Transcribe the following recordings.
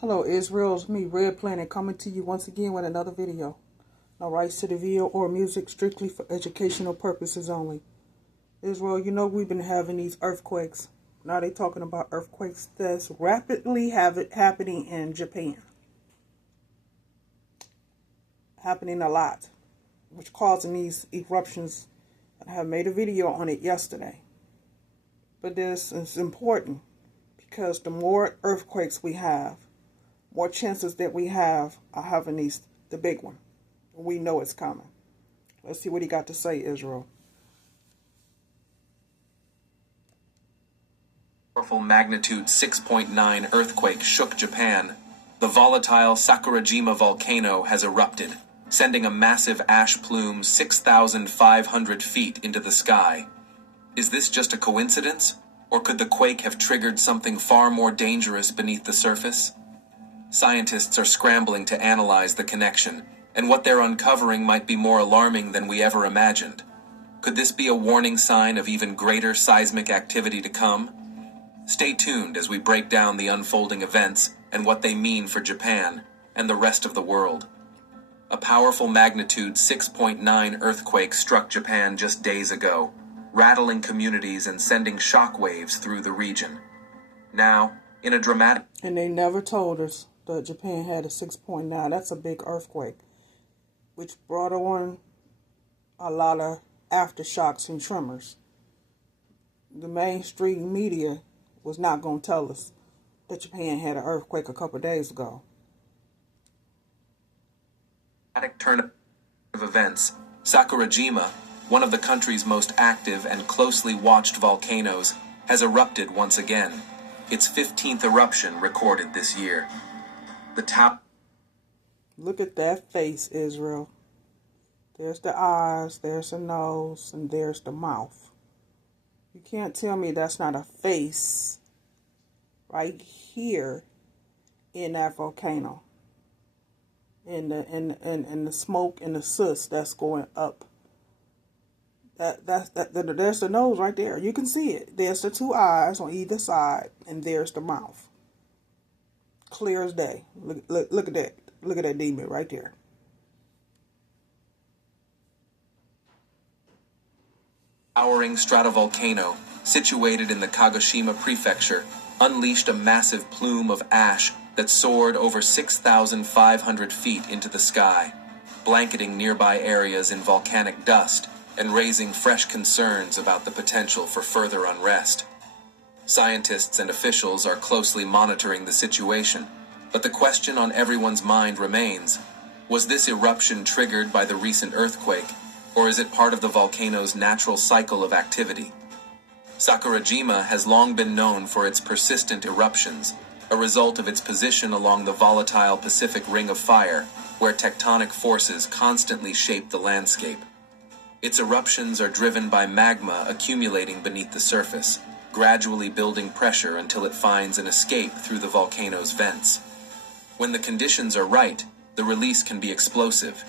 Hello Israel, it's me, Red Planet, coming to you once again with another video. No rights to the video or music, strictly for educational purposes only. Israel, you know we've been having these earthquakes. Now they're talking about earthquakes that's rapidly happening in Japan. Happening a lot, which causing these eruptions. I have made a video on it yesterday. But this is important because the more earthquakes we have, more chances that we have of having the big one. We know it's coming. Let's see what he got to say, Israel. Powerful magnitude 6.9 earthquake shook Japan. The volatile Sakurajima volcano has erupted, sending a massive ash plume 6,500 feet into the sky. Is this just a coincidence, or could the quake have triggered something far more dangerous beneath the surface? Scientists are scrambling to analyze the connection, and what they're uncovering might be more alarming than we ever imagined. Could this be a warning sign of even greater seismic activity to come? Stay tuned as we break down the unfolding events and what they mean for Japan and the rest of the world. A powerful magnitude 6.9 earthquake struck Japan just days ago, rattling communities and sending shockwaves through the region. Now, in a dramatic... And they never told us that Japan had a 6.9. That's a big earthquake, which brought on a lot of aftershocks and tremors. The mainstream media was not going to tell us that Japan had an earthquake a couple of days ago. Turn of events. Sakurajima, one of the country's most active and closely watched volcanoes, has erupted once again. Its 15th eruption recorded this year. The top. Look at that face, Israel. There's the eyes, there's the nose, and there's the mouth. You can't tell me that's not a face right here in that volcano. And the smoke and the soot that's going up. There's the nose right there. You can see it. There's the two eyes on either side, and there's the mouth. Clear as day. Look at that. Look at that demon right there. Towering stratovolcano, situated in the Kagoshima prefecture, unleashed a massive plume of ash that soared over 6,500 feet into the sky, blanketing nearby areas in volcanic dust and raising fresh concerns about the potential for further unrest. Scientists and officials are closely monitoring the situation, but the question on everyone's mind remains: was this eruption triggered by the recent earthquake, or is it part of the volcano's natural cycle of activity? Sakurajima has long been known for its persistent eruptions, a result of its position along the volatile Pacific Ring of Fire, where tectonic forces constantly shape the landscape. Its eruptions are driven by magma accumulating beneath the surface, gradually building pressure until it finds an escape through the volcano's vents. When the conditions are right, the release can be explosive.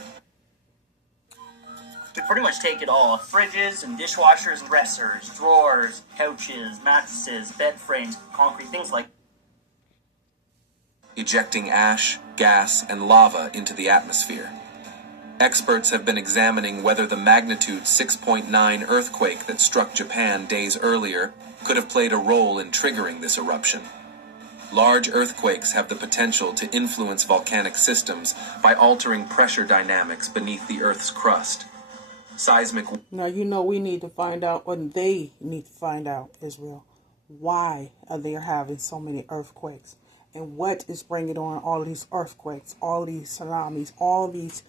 We pretty much take it all: fridges and dishwashers, dressers, drawers, couches, mattresses, bed frames, concrete, things like ejecting ash, gas, and lava into the atmosphere. Experts have been examining whether the magnitude 6.9 earthquake that struck Japan days earlier could have played a role in triggering this eruption. Large earthquakes have the potential to influence volcanic systems by altering pressure dynamics beneath the Earth's crust. Seismic... Now, you know we need to find out, or they need to find out, Israel, why are they having so many earthquakes? And what is bringing on all these earthquakes, all these tsunamis, all these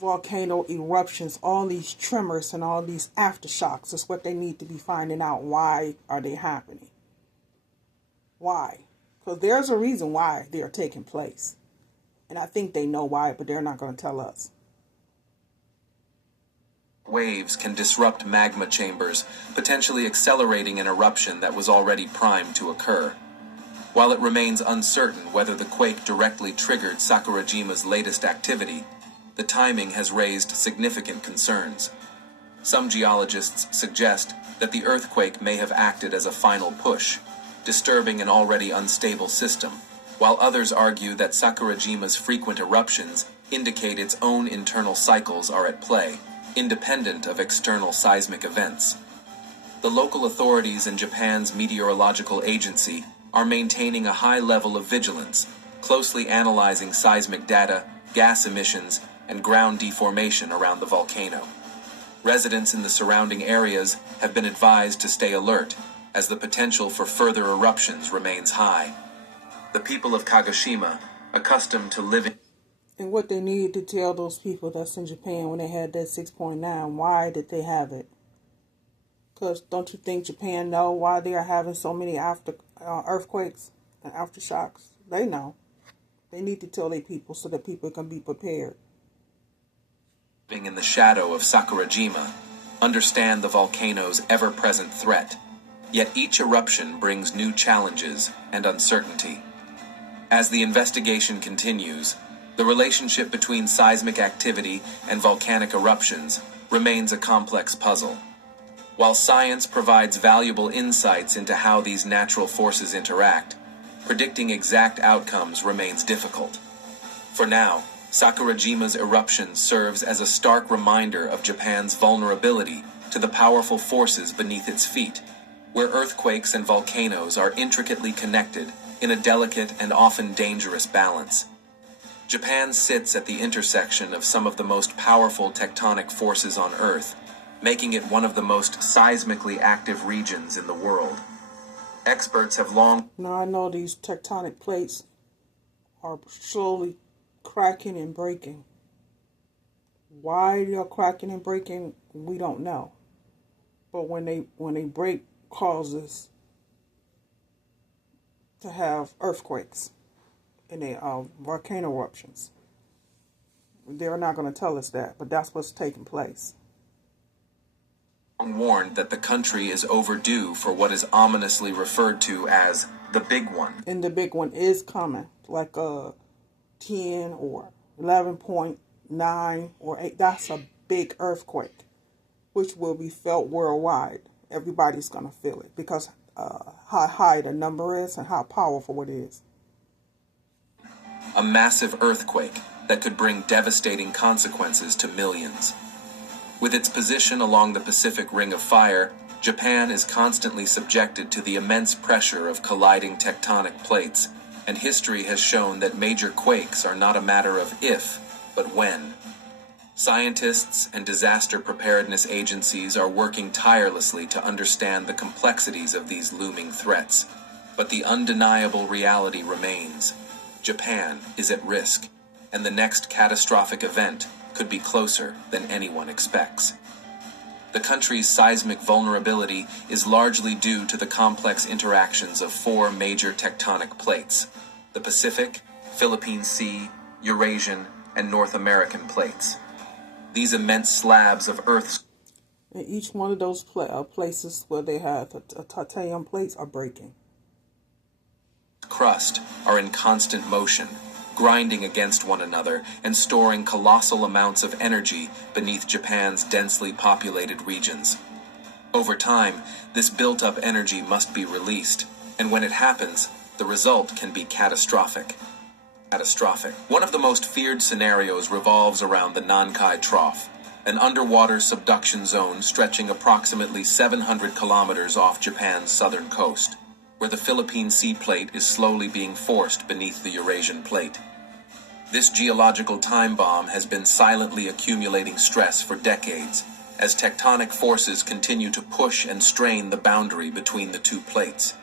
volcano eruptions, all these tremors, and all these aftershocks? Is what they need to be finding out. Why are they happening? Why? Because there's a reason why they are taking place. And I think they know why, but they're not going to tell us. Waves can disrupt magma chambers, potentially accelerating an eruption that was already primed to occur. While it remains uncertain whether the quake directly triggered Sakurajima's latest activity, the timing has raised significant concerns. Some geologists suggest that the earthquake may have acted as a final push, disturbing an already unstable system, while others argue that Sakurajima's frequent eruptions indicate its own internal cycles are at play, independent of external seismic events. The local authorities and Japan's meteorological agency are maintaining a high level of vigilance, closely analyzing seismic data, gas emissions, and ground deformation around the volcano. Residents in the surrounding areas have been advised to stay alert, as the potential for further eruptions remains high. The people of Kagoshima, accustomed to living... And what they need to tell those people that's in Japan when they had that 6.9, why did they have it? Because don't you think Japan know why they are having so many earthquakes and aftershocks? They know. They need to tell their people so that people can be prepared. Living in the shadow of Sakurajima, understand the volcano's ever-present threat. Yet each eruption brings new challenges and uncertainty. As the investigation continues, the relationship between seismic activity and volcanic eruptions remains a complex puzzle. While science provides valuable insights into how these natural forces interact, predicting exact outcomes remains difficult. For now, Sakurajima's eruption serves as a stark reminder of Japan's vulnerability to the powerful forces beneath its feet, where earthquakes and volcanoes are intricately connected in a delicate and often dangerous balance. Japan sits at the intersection of some of the most powerful tectonic forces on Earth, making it one of the most seismically active regions in the world. Experts have long... Now I know these tectonic plates are slowly cracking and breaking. Why they're cracking and breaking, we don't know. But when they break, causes to have earthquakes and volcano eruptions. They're not going to tell us that, but that's what's taking place. Warned that the country is overdue for what is ominously referred to as the big one. And the big one is coming, like 10 or 11.9 or 8. That's a big earthquake, which will be felt worldwide. Everybody's going to feel it because how high the number is and how powerful it is. A massive earthquake that could bring devastating consequences to millions. With its position along the Pacific Ring of Fire, Japan is constantly subjected to the immense pressure of colliding tectonic plates, and history has shown that major quakes are not a matter of if, but when. Scientists and disaster preparedness agencies are working tirelessly to understand the complexities of these looming threats, but the undeniable reality remains. Japan is at risk, and the next catastrophic event could be closer than anyone expects. The country's seismic vulnerability is largely due to the complex interactions of 4 major tectonic plates: the Pacific, Philippine Sea, Eurasian, and North American plates. These immense slabs of Earth's... And each one of those places where they have titanium plates are breaking. crust are in constant motion, grinding against one another and storing colossal amounts of energy beneath Japan's densely populated regions. Over time, this built-up energy must be released, and when it happens, the result can be catastrophic. One of the most feared scenarios revolves around the Nankai Trough, an underwater subduction zone stretching approximately 700 kilometers off Japan's southern coast, where the Philippine Sea Plate is slowly being forced beneath the Eurasian Plate. This geological time bomb has been silently accumulating stress for decades, as tectonic forces continue to push and strain the boundary between the two plates.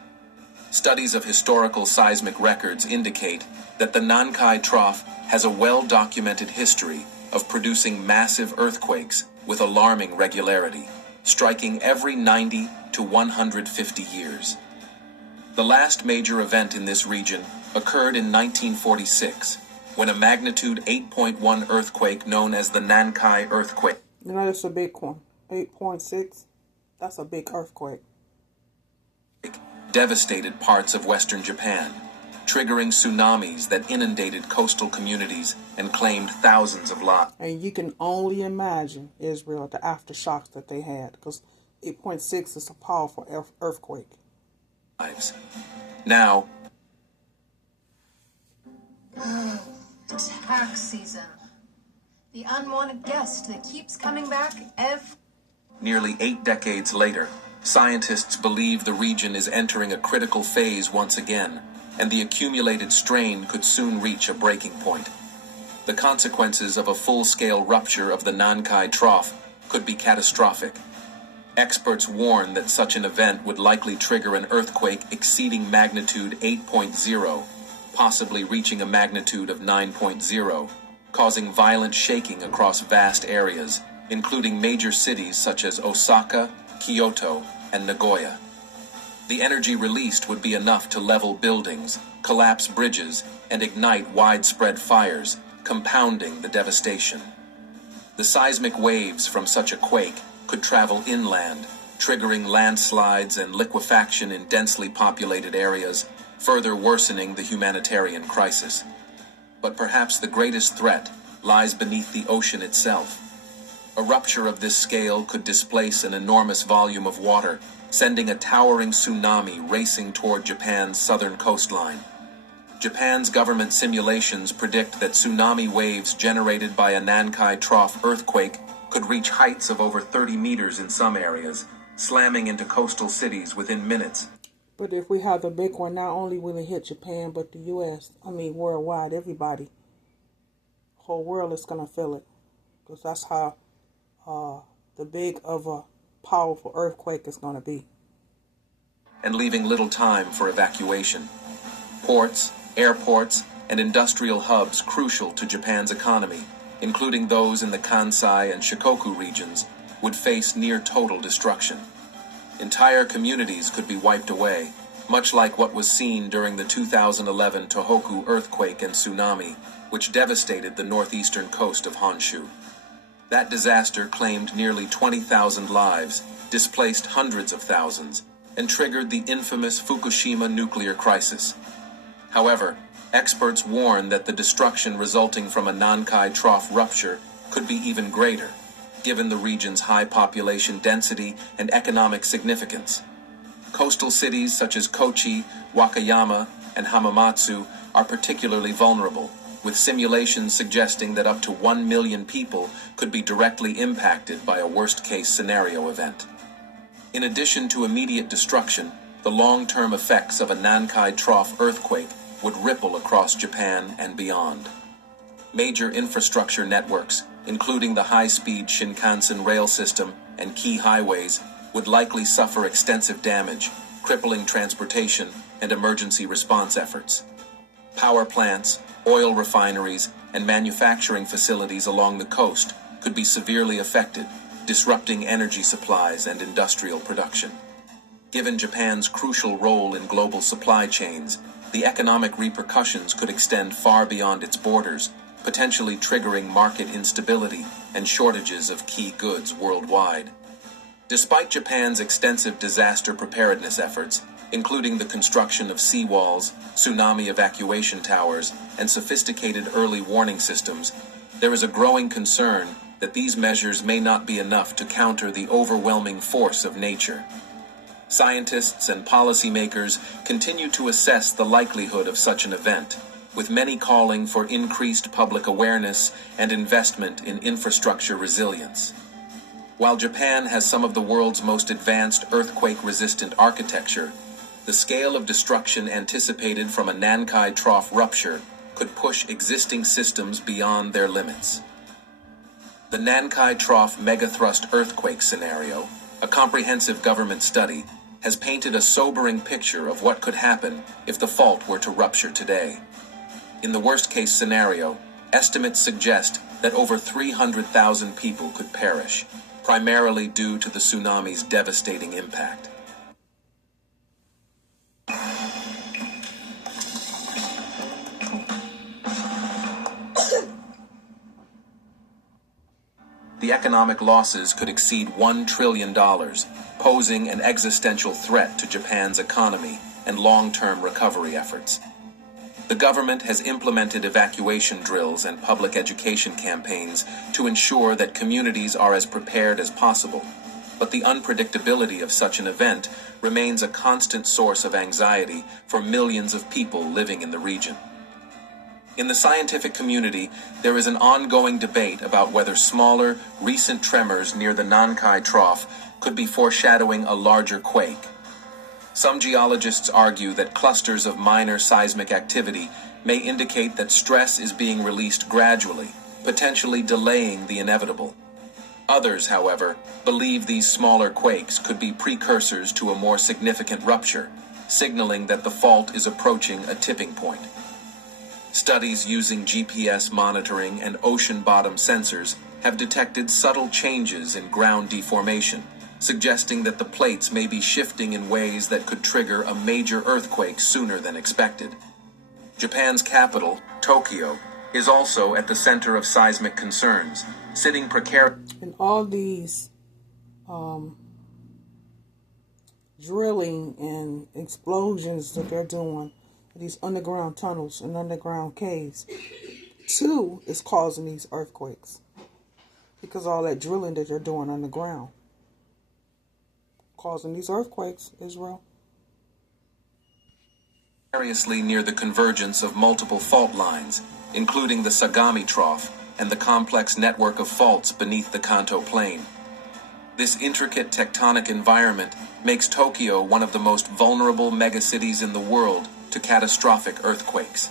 Studies of historical seismic records indicate that the Nankai Trough has a well-documented history of producing massive earthquakes with alarming regularity, striking every 90 to 150 years. The last major event in this region occurred in 1946, when a magnitude 8.1 earthquake known as the Nankai earthquake. You know, that's a big one. 8.6. That's a big earthquake. Devastated parts of western Japan, triggering tsunamis that inundated coastal communities and claimed thousands of lives. And you can only imagine, Israel, the aftershocks that they had, because 8.6 is a powerful earthquake. Now, tax season. The unwanted guest that keeps coming back every... Nearly 8 decades later, scientists believe the region is entering a critical phase once again, and the accumulated strain could soon reach a breaking point. The consequences of a full-scale rupture of the Nankai Trough could be catastrophic. Experts warn that such an event would likely trigger an earthquake exceeding magnitude 8.0, possibly reaching a magnitude of 9.0, causing violent shaking across vast areas, including major cities such as Osaka, Kyoto, and Nagoya. The energy released would be enough to level buildings, collapse bridges, and ignite widespread fires, compounding the devastation. The seismic waves from such a quake could travel inland, triggering landslides and liquefaction in densely populated areas, further worsening the humanitarian crisis. But perhaps the greatest threat lies beneath the ocean itself. A rupture of this scale could displace an enormous volume of water, sending a towering tsunami racing toward Japan's southern coastline. Japan's government simulations predict that tsunami waves generated by a Nankai Trough earthquake could reach heights of over 30 meters in some areas, slamming into coastal cities within minutes. But if we have the big one, not only will it hit Japan, but the U.S., worldwide, everybody, whole world is going to feel it. Because that's how the big of a powerful earthquake is going to be. And leaving little time for evacuation. Ports, airports, and industrial hubs crucial to Japan's economy, including those in the Kansai and Shikoku regions, would face near total destruction. Entire communities could be wiped away, much like what was seen during the 2011 Tohoku earthquake and tsunami, which devastated the northeastern coast of Honshu. That disaster claimed nearly 20,000 lives, displaced hundreds of thousands, and triggered the infamous Fukushima nuclear crisis. However, experts warn that the destruction resulting from a Nankai Trough rupture could be even greater, given the region's high population density and economic significance. Coastal cities such as Kochi, Wakayama, and Hamamatsu are particularly vulnerable, with simulations suggesting that up to 1 million people could be directly impacted by a worst-case scenario event. In addition to immediate destruction, the long-term effects of a Nankai Trough earthquake would ripple across Japan and beyond. Major infrastructure networks, including the high-speed Shinkansen rail system and key highways, would likely suffer extensive damage, crippling transportation and emergency response efforts. Power plants, oil refineries, and manufacturing facilities along the coast could be severely affected, disrupting energy supplies and industrial production. Given Japan's crucial role in global supply chains, the economic repercussions could extend far beyond its borders, potentially triggering market instability and shortages of key goods worldwide. Despite Japan's extensive disaster preparedness efforts, including the construction of seawalls, tsunami evacuation towers, and sophisticated early warning systems, there is a growing concern that these measures may not be enough to counter the overwhelming force of nature. Scientists and policymakers continue to assess the likelihood of such an event, with many calling for increased public awareness and investment in infrastructure resilience. While Japan has some of the world's most advanced earthquake-resistant architecture, the scale of destruction anticipated from a Nankai Trough rupture could push existing systems beyond their limits. The Nankai Trough megathrust earthquake scenario, a comprehensive government study, has painted a sobering picture of what could happen if the fault were to rupture today. In the worst-case scenario, estimates suggest that over 300,000 people could perish, primarily due to the tsunami's devastating impact. The economic losses could exceed $1 trillion, posing an existential threat to Japan's economy and long-term recovery efforts. The government has implemented evacuation drills and public education campaigns to ensure that communities are as prepared as possible, but the unpredictability of such an event remains a constant source of anxiety for millions of people living in the region. In the scientific community, there is an ongoing debate about whether smaller, recent tremors near the Nankai Trough could be foreshadowing a larger quake. Some geologists argue that clusters of minor seismic activity may indicate that stress is being released gradually, potentially delaying the inevitable. Others, however, believe these smaller quakes could be precursors to a more significant rupture, signaling that the fault is approaching a tipping point. Studies using GPS monitoring and ocean bottom sensors have detected subtle changes in ground deformation, suggesting that the plates may be shifting in ways that could trigger a major earthquake sooner than expected. Japan's capital, Tokyo, is also at the center of seismic concerns, sitting precariously. And all these drilling and explosions that they're doing, these underground tunnels and underground caves, too, is causing these earthquakes. Because all that drilling that they're doing underground, causing these earthquakes, Israel. Precariously near the convergence of multiple fault lines, including the Sagami Trough and the complex network of faults beneath the Kanto Plain. This intricate tectonic environment makes Tokyo one of the most vulnerable megacities in the world to catastrophic earthquakes.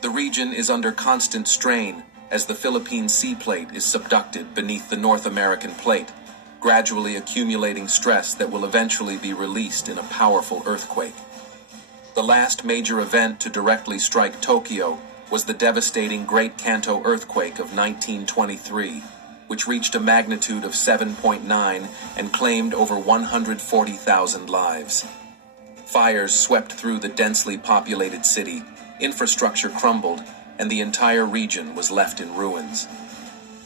The region is under constant strain as the Philippine Sea Plate is subducted beneath the North American Plate, gradually accumulating stress that will eventually be released in a powerful earthquake. The last major event to directly strike Tokyo was the devastating Great Kanto earthquake of 1923, which reached a magnitude of 7.9 and claimed over 140,000 lives. Fires swept through the densely populated city, infrastructure crumbled, and the entire region was left in ruins.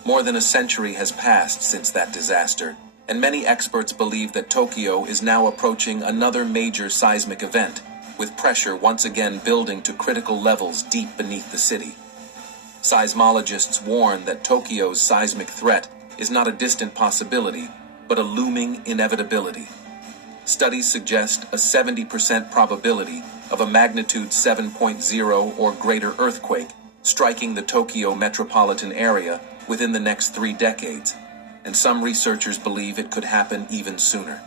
More than a century has passed since that disaster, and many experts believe that Tokyo is now approaching another major seismic event, with pressure once again building to critical levels deep beneath the city. Seismologists warn that Tokyo's seismic threat is not a distant possibility, but a looming inevitability. Studies suggest a 70% probability of a magnitude 7.0 or greater earthquake striking the Tokyo metropolitan area within the next 3 decades, and some researchers believe it could happen even sooner.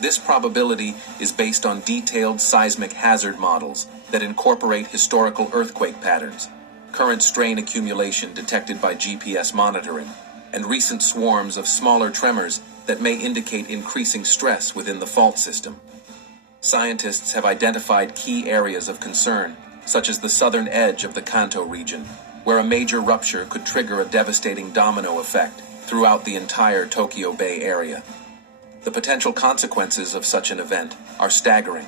This probability is based on detailed seismic hazard models that incorporate historical earthquake patterns, current strain accumulation detected by GPS monitoring, and recent swarms of smaller tremors that may indicate increasing stress within the fault system. Scientists have identified key areas of concern, such as the southern edge of the Kanto region, where a major rupture could trigger a devastating domino effect throughout the entire Tokyo Bay area. The potential consequences of such an event are staggering.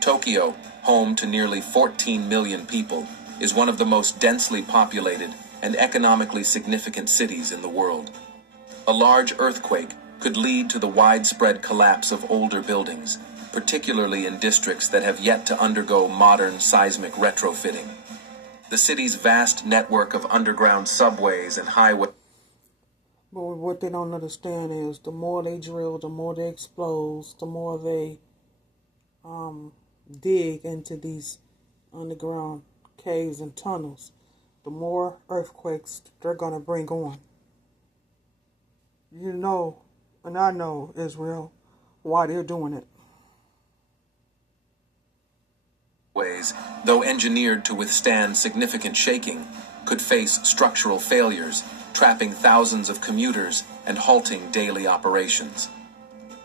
Tokyo, home to nearly 14 million people, is one of the most densely populated and economically significant cities in the world. A large earthquake could lead to the widespread collapse of older buildings, particularly in districts that have yet to undergo modern seismic retrofitting. The city's vast network of underground subways and highways. But what they don't understand is the more they drill, the more they expose, the more they dig into these underground caves and tunnels, the more earthquakes they're going to bring on. You know, and I know, Israel, why they're doing it. Ways, though engineered to withstand significant shaking, could face structural failures, trapping thousands of commuters and halting daily operations.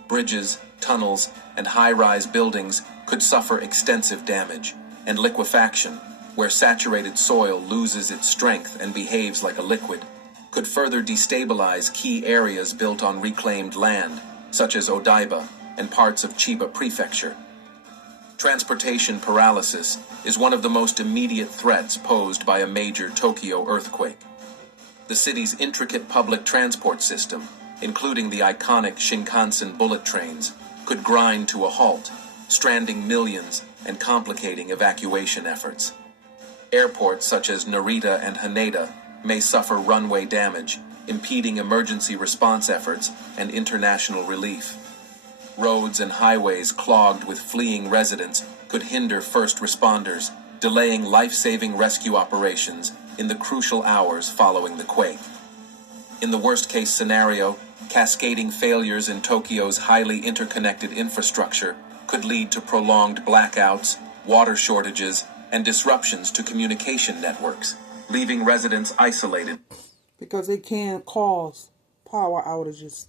Bridges, tunnels, and high-rise buildings could suffer extensive damage, and liquefaction, where saturated soil loses its strength and behaves like a liquid, could further destabilize key areas built on reclaimed land, such as Odaiba and parts of Chiba Prefecture. Transportation paralysis is one of the most immediate threats posed by a major Tokyo earthquake. The city's intricate public transport system, including the iconic Shinkansen bullet trains, could grind to a halt, stranding millions and complicating evacuation efforts. Airports such as Narita and Haneda may suffer runway damage, impeding emergency response efforts and international relief. Roads and highways clogged with fleeing residents could hinder first responders, delaying life-saving rescue operations in the crucial hours following the quake. In the worst-case scenario, cascading failures in Tokyo's highly interconnected infrastructure could lead to prolonged blackouts, water shortages, and disruptions to communication networks, leaving residents isolated. Because it can cause power outages,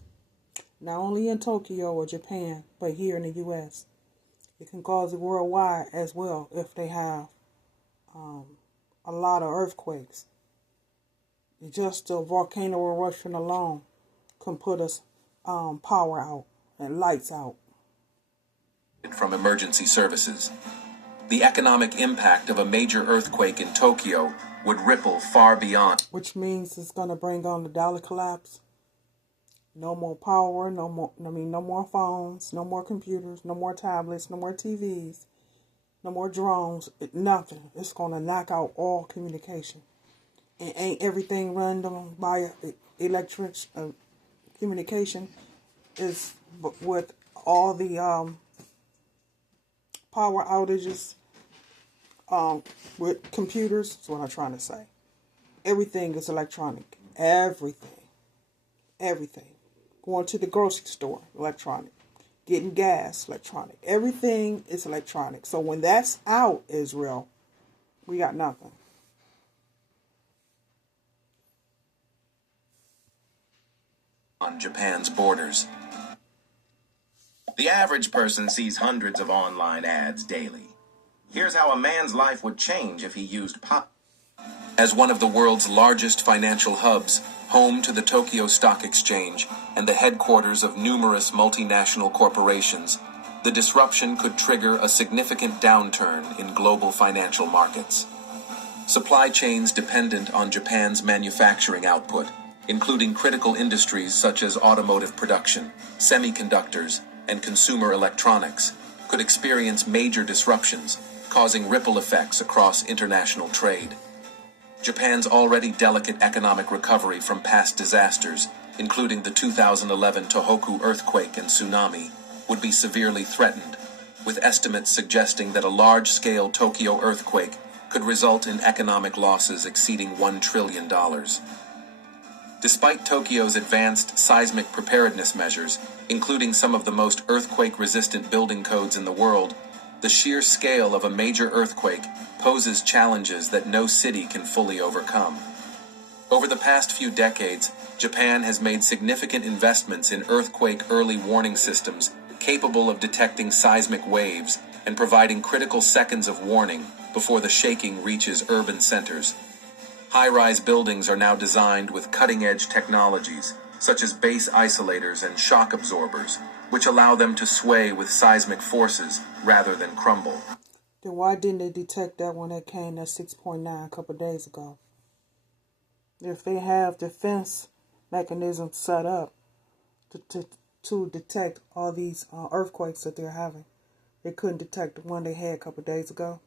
not only in Tokyo or Japan, but here in the U.S. It can cause it worldwide as well if they have a lot of earthquakes. Just a volcano eruption alone can put us power out and lights out. From emergency services. The economic impact of a major earthquake in Tokyo would ripple far beyond. Which means it's going to bring on the dollar collapse. No more power, no more phones, no more computers, no more tablets, no more TVs, no more drones, nothing. It's going to knock out all communication. And ain't everything run by electric communication is with all the power outages with computers. That's what I'm trying to say. Everything is electronic. Everything. Going to the grocery store, electronic. Getting gas, electronic. Everything is electronic. So when that's out, Israel, we got nothing. On Japan's borders. The average person sees hundreds of online ads daily. Here's how a man's life would change if he used As one of the world's largest financial hubs, home to the Tokyo Stock Exchange and the headquarters of numerous multinational corporations, the disruption could trigger a significant downturn in global financial markets. Supply chains dependent on Japan's manufacturing output, including critical industries such as automotive production, semiconductors, and consumer electronics, could experience major disruptions, causing ripple effects across international trade. Japan's already delicate economic recovery from past disasters, including the 2011 Tohoku earthquake and tsunami, would be severely threatened, with estimates suggesting that a large-scale Tokyo earthquake could result in economic losses exceeding $1 trillion. Despite Tokyo's advanced seismic preparedness measures, including some of the most earthquake-resistant building codes in the world, the sheer scale of a major earthquake poses challenges that no city can fully overcome. Over the past few decades, Japan has made significant investments in earthquake early warning systems capable of detecting seismic waves and providing critical seconds of warning before the shaking reaches urban centers. High-rise buildings are now designed with cutting-edge technologies, such as base isolators and shock absorbers, which allow them to sway with seismic forces rather than crumble. Then why didn't they detect that when it came at 6.9 a couple of days ago? If they have defense mechanisms set up to detect all these earthquakes that they're having, they couldn't detect the one they had a couple of days ago.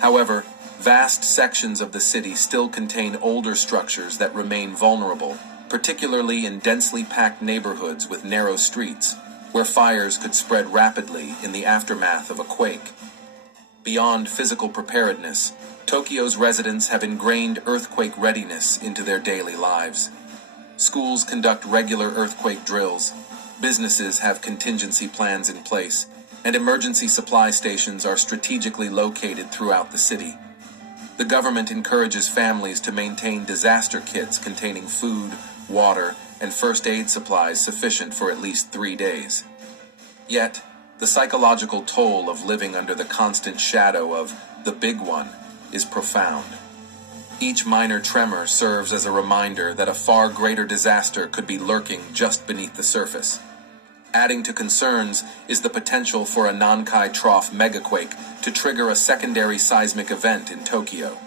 However, vast sections of the city still contain older structures that remain vulnerable, particularly in densely packed neighborhoods with narrow streets, where fires could spread rapidly in the aftermath of a quake. Beyond physical preparedness, Tokyo's residents have ingrained earthquake readiness into their daily lives. Schools conduct regular earthquake drills, businesses have contingency plans in place, and emergency supply stations are strategically located throughout the city. The government encourages families to maintain disaster kits containing food, water, and first aid supplies sufficient for at least 3 days. Yet, the psychological toll of living under the constant shadow of the big one is profound. Each minor tremor serves as a reminder that a far greater disaster could be lurking just beneath the surface. Adding to concerns is the potential for a Nankai Trough megaquake to trigger a secondary seismic event in Tokyo.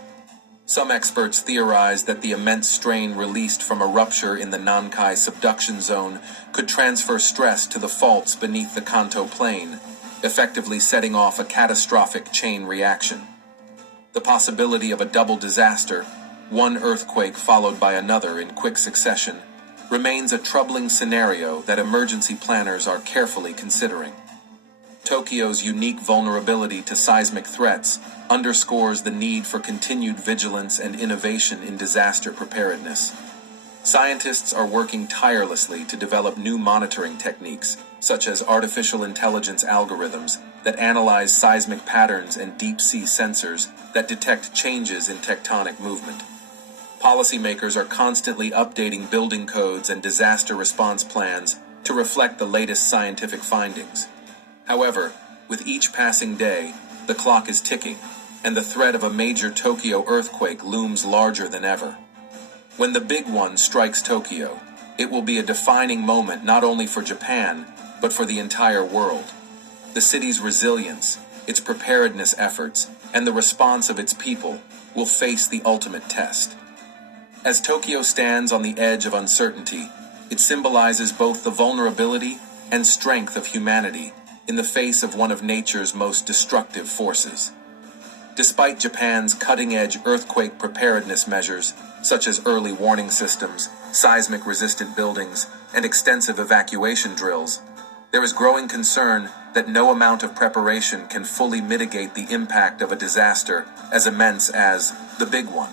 Some experts theorize that the immense strain released from a rupture in the Nankai subduction zone could transfer stress to the faults beneath the Kanto plain, effectively setting off a catastrophic chain reaction. The possibility of a double disaster, one earthquake followed by another in quick succession, remains a troubling scenario that emergency planners are carefully considering. Tokyo's unique vulnerability to seismic threats underscores the need for continued vigilance and innovation in disaster preparedness. Scientists are working tirelessly to develop new monitoring techniques, such as artificial intelligence algorithms that analyze seismic patterns and deep-sea sensors that detect changes in tectonic movement. Policymakers are constantly updating building codes and disaster response plans to reflect the latest scientific findings. However, with each passing day, the clock is ticking, and the threat of a major Tokyo earthquake looms larger than ever. When the big one strikes Tokyo, it will be a defining moment not only for Japan, but for the entire world. The city's resilience, its preparedness efforts, and the response of its people will face the ultimate test. As Tokyo stands on the edge of uncertainty, it symbolizes both the vulnerability and strength of humanity in the face of one of nature's most destructive forces. Despite Japan's cutting-edge earthquake preparedness measures, such as early warning systems, seismic-resistant buildings, and extensive evacuation drills, there is growing concern that no amount of preparation can fully mitigate the impact of a disaster as immense as the big one.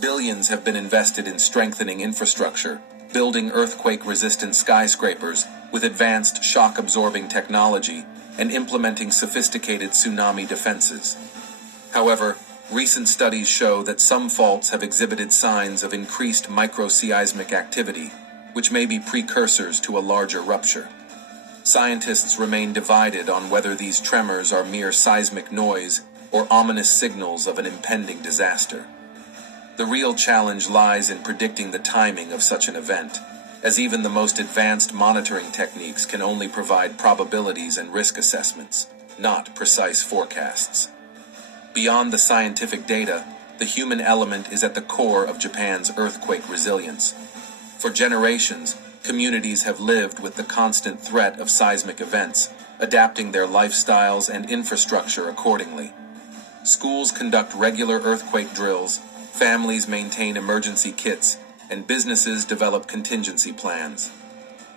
Billions have been invested in strengthening infrastructure, building earthquake-resistant skyscrapers with advanced shock-absorbing technology, and implementing sophisticated tsunami defenses. However, recent studies show that some faults have exhibited signs of increased microseismic activity, which may be precursors to a larger rupture. Scientists remain divided on whether these tremors are mere seismic noise or ominous signals of an impending disaster. The real challenge lies in predicting the timing of such an event, as even the most advanced monitoring techniques can only provide probabilities and risk assessments, not precise forecasts. Beyond the scientific data, the human element is at the core of Japan's earthquake resilience. For generations, communities have lived with the constant threat of seismic events, adapting their lifestyles and infrastructure accordingly. Schools conduct regular earthquake drills, families maintain emergency kits, and businesses develop contingency plans.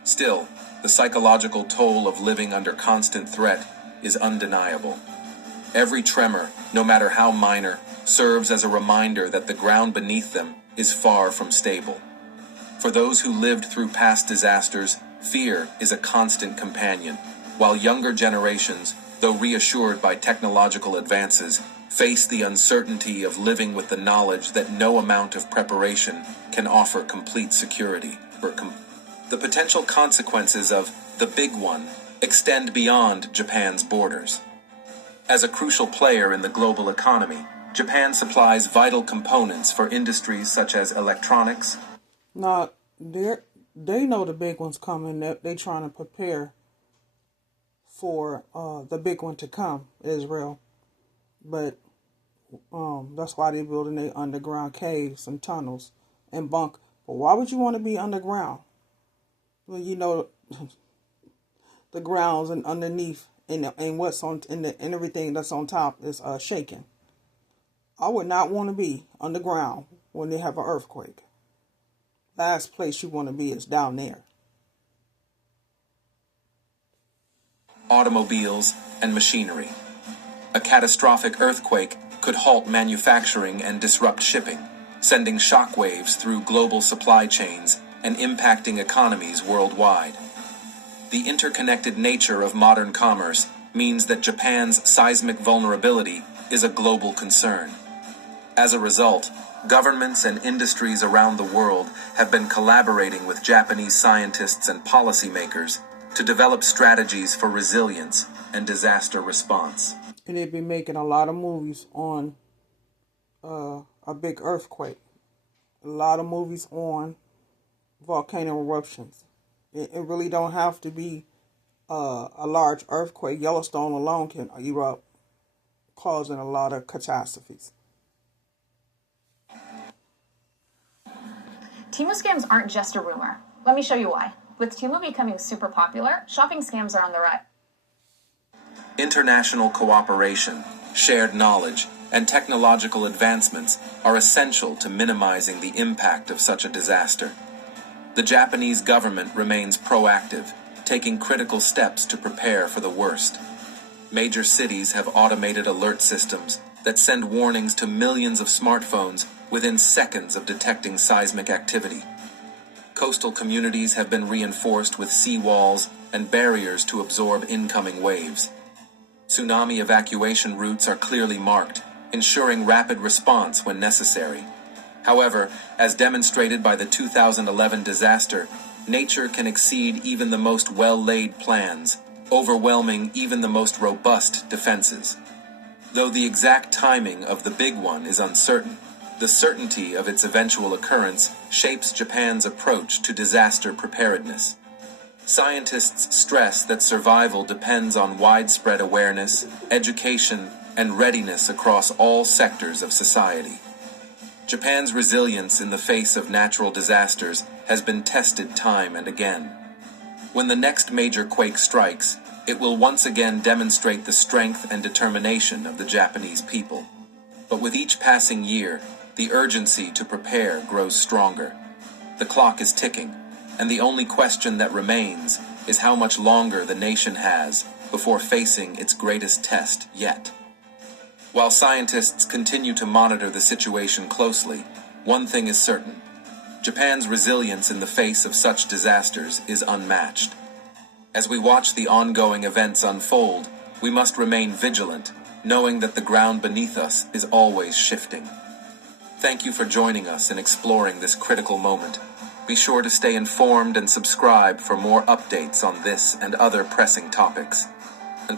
Still, the psychological toll of living under constant threat is undeniable. Every tremor, no matter how minor, serves as a reminder that the ground beneath them is far from stable. For those who lived through past disasters, fear is a constant companion, while younger generations, though reassured by technological advances, face the uncertainty of living with the knowledge that no amount of preparation can offer complete security. The potential consequences of the big one extend beyond Japan's borders. As a crucial player in the global economy, Japan supplies vital components for industries such as electronics. Now, they know the big one's coming. They're trying to prepare for the big one to come, Israel. But that's why they're building their underground caves and tunnels and bunk. But why would you want to be underground? Well, you know, the grounds and underneath and what's on and everything that's on top is shaking. I would not want to be underground when they have an earthquake. Last place you want to be is down there. Automobiles and machinery. A catastrophic earthquake could halt manufacturing and disrupt shipping, sending shockwaves through global supply chains and impacting economies worldwide. The interconnected nature of modern commerce means that Japan's seismic vulnerability is a global concern. As a result, governments and industries around the world have been collaborating with Japanese scientists and policymakers to develop strategies for resilience and disaster response. And they've been making a lot of movies on a big earthquake. A lot of movies on volcano eruptions. It really don't have to be a large earthquake. Yellowstone alone can erupt, causing a lot of catastrophes. Temu scams aren't just a rumor. Let me show you why. With Temu becoming super popular, shopping scams are on the rise. International cooperation, shared knowledge, and technological advancements are essential to minimizing the impact of such a disaster. The Japanese government remains proactive, taking critical steps to prepare for the worst. Major cities have automated alert systems that send warnings to millions of smartphones within seconds of detecting seismic activity. Coastal communities have been reinforced with seawalls and barriers to absorb incoming waves. Tsunami evacuation routes are clearly marked, ensuring rapid response when necessary. However, as demonstrated by the 2011 disaster, nature can exceed even the most well-laid plans, overwhelming even the most robust defenses. Though the exact timing of the big one is uncertain, the certainty of its eventual occurrence shapes Japan's approach to disaster preparedness. Scientists stress that survival depends on widespread awareness, education, and readiness across all sectors of society. Japan's resilience in the face of natural disasters has been tested time and again. When the next major quake strikes, it will once again demonstrate the strength and determination of the Japanese people. But with each passing year, the urgency to prepare grows stronger. The clock is ticking, and the only question that remains is how much longer the nation has before facing its greatest test yet. While scientists continue to monitor the situation closely, one thing is certain: Japan's resilience in the face of such disasters is unmatched. As we watch the ongoing events unfold, we must remain vigilant, knowing that the ground beneath us is always shifting. Thank you for joining us in exploring this critical moment. Be sure to stay informed and subscribe for more updates on this and other pressing topics.